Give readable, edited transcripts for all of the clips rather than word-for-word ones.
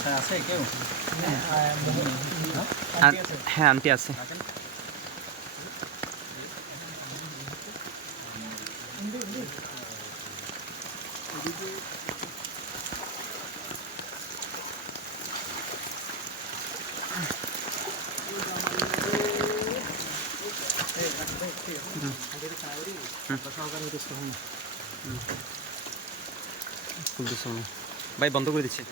বাসায় আছে কেউ? হ্যাঁ আন্টি আছে। ভাই বন্ধ করে দিচ্ছে।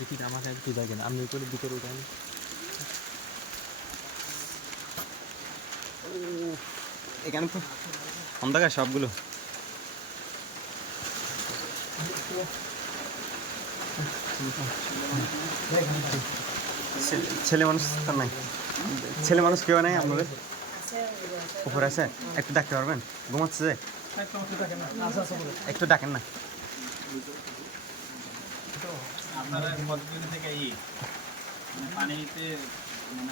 দেখি আমাকে একটু দেখেন, আপনি করে ভিতরে উঠেন। এখানে তো অন্ধকার সবগুলো। ছেলে মানুষ তো নাই, ছেলে মানুষ কেউ নাই আপনাদের উপরে আছে? একটু ডাকতে পারবেন? ঘুমাচ্ছে যে, একটু ডাকেন না। আপনারা কতদিন থেকে পানিতে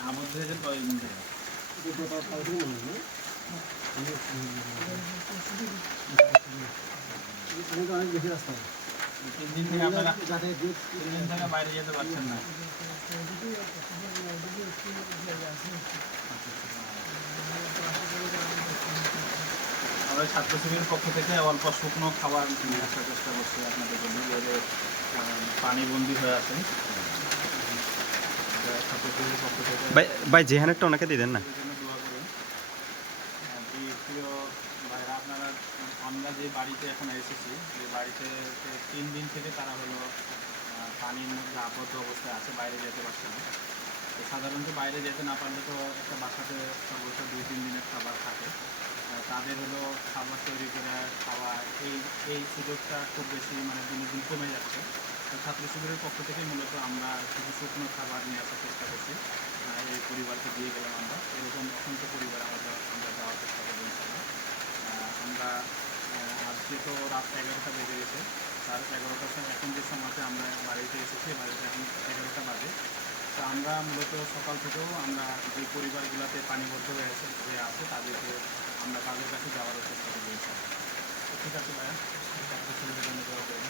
আবদ্ধ হয়েছেন কয়েকদিন থেকে? 3 দিন থেকে আপনারা 3 দিন থেকে বাইরে যেতে পারছেন না। আমরা ছাত্র শিবিরের পক্ষ থেকে অল্প শুকনো খাবার নিয়ে আসার চেষ্টা করছি আপনাদের জন্য, যেহেতু পানিবন্দী হয়ে আছেন। ছাত্র শিবিরের পক্ষ থেকে ভাই যেখানে একটা ওনাকে দিয়ে দেন না। দোয়া করুন। প্রিয় ভাইরা, আপনারা আমরা যে বাড়িতে এখন এসেছি, যে বাড়িতে 3 দিন থেকে তারা হলো পানির মধ্যে আবদ্ধ অবস্থায় আছে, বাইরে যেতে পারছে না। তো সাধারণত বাইরে যেতে না পারলে তো একটা বাসাতে সর্বোচ্চ 2-3 দিনের খাবার থাকে। তাদের হলো খাবার তৈরি করে খাওয়া, এই সুযোগটা খুব বেশি দিনে দিন কমে যাচ্ছে। তো ছাত্র শিবিরের পক্ষ থেকে মূলত আমরা কিছু শুকনো খাবার নিয়ে আসার চেষ্টা করছি। এই পরিবারকে দিয়ে গেলাম আমরা, এরকম অসংখ্য পরিবার আমরা যাওয়ার চেষ্টা করবো ইনশাআল্লাহ। আমরা আজকে তো রাত 11টা বেজে গেছে, তার 11টার সময় এখন যে সময়তে আমরা বাড়িতে এসেছি, বাড়িতে এখন 11টা বাজে। তো আমরা মূলত সকাল থেকেও আমরা যে পরিবারগুলোতে পানিবদ্ধ হয়ে আছে তাদেরকে আমরা তাদের কাছে যাওয়ারও চেষ্টা করবো। ঠিক আছে ভাইয়া, ছেলেদের জন্য দেওয়া করবো।